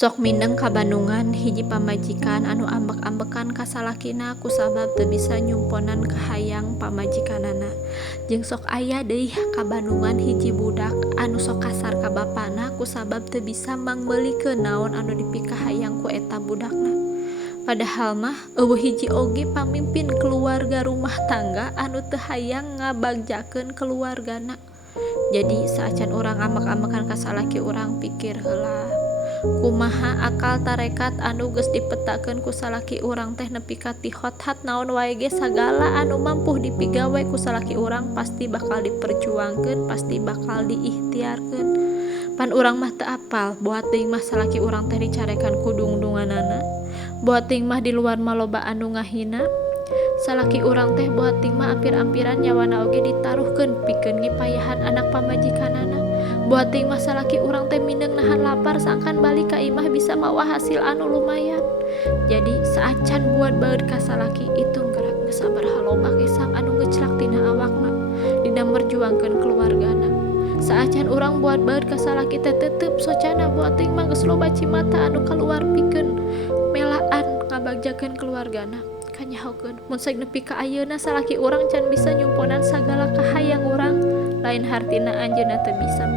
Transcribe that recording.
Sok mindeng ka Bandungan hiji pamajikan anu ambek-ambekan ka salakina kusabab teu bisa nyumponan kahayang pamajikanana. Jeung sok aya deui ka Bandungan hiji budak anu sok kasar ka bapana kusabab teu bisa mangmeulikeun naon anu dipikahayang ku eta budakna. Padahal mah eueuh hiji oge pamimpin keluarga rumah tangga anu teu hayang ngabagjakeun keluargana. Jadi saacan urang ambek-ambekan ka salaki urang pikir heula. Kumaha akal tarekat anu geus dipetakeun ku salaki urang teh nepi ka ti hot-hat naon wae ge sagala anu mampuh dipigawe ku salaki urang pasti bakal diperjuangkeun, pasti bakal diikhtiarkeun. Pan urang mah teu apal, boat teuing mah salaki urang teh dicarekan ku dungdunganana. Boat teuing mah di luar mah loba anu ngahina. Salaki urang teh boat teuing mah ampir-ampiran nyawana oge ditaruhkeun pikeun ngipayahan anak pamajikanana. Boat teuing mah salaki urang teh mindeng nahan lapar sangkan balik ka imah bisa mawa hasil anu lumayan. Jadi saacan buat baeud ka salaki itu gerak geus sabaraha loba kisah anu ngeclak tina awakna dina merjuangkeun keluargana. Saacan urang buat baeud ka salaki teh tetep socana boat teuing mah geus loba cimata anu kaluar pikeun melaan ngabagjakeun keluargana. Kanyahokeun mun saek nepi ka ayeuna salaki urang can bisa nyumponan sagala kahayang urang lain hartina anjeunna teu bisa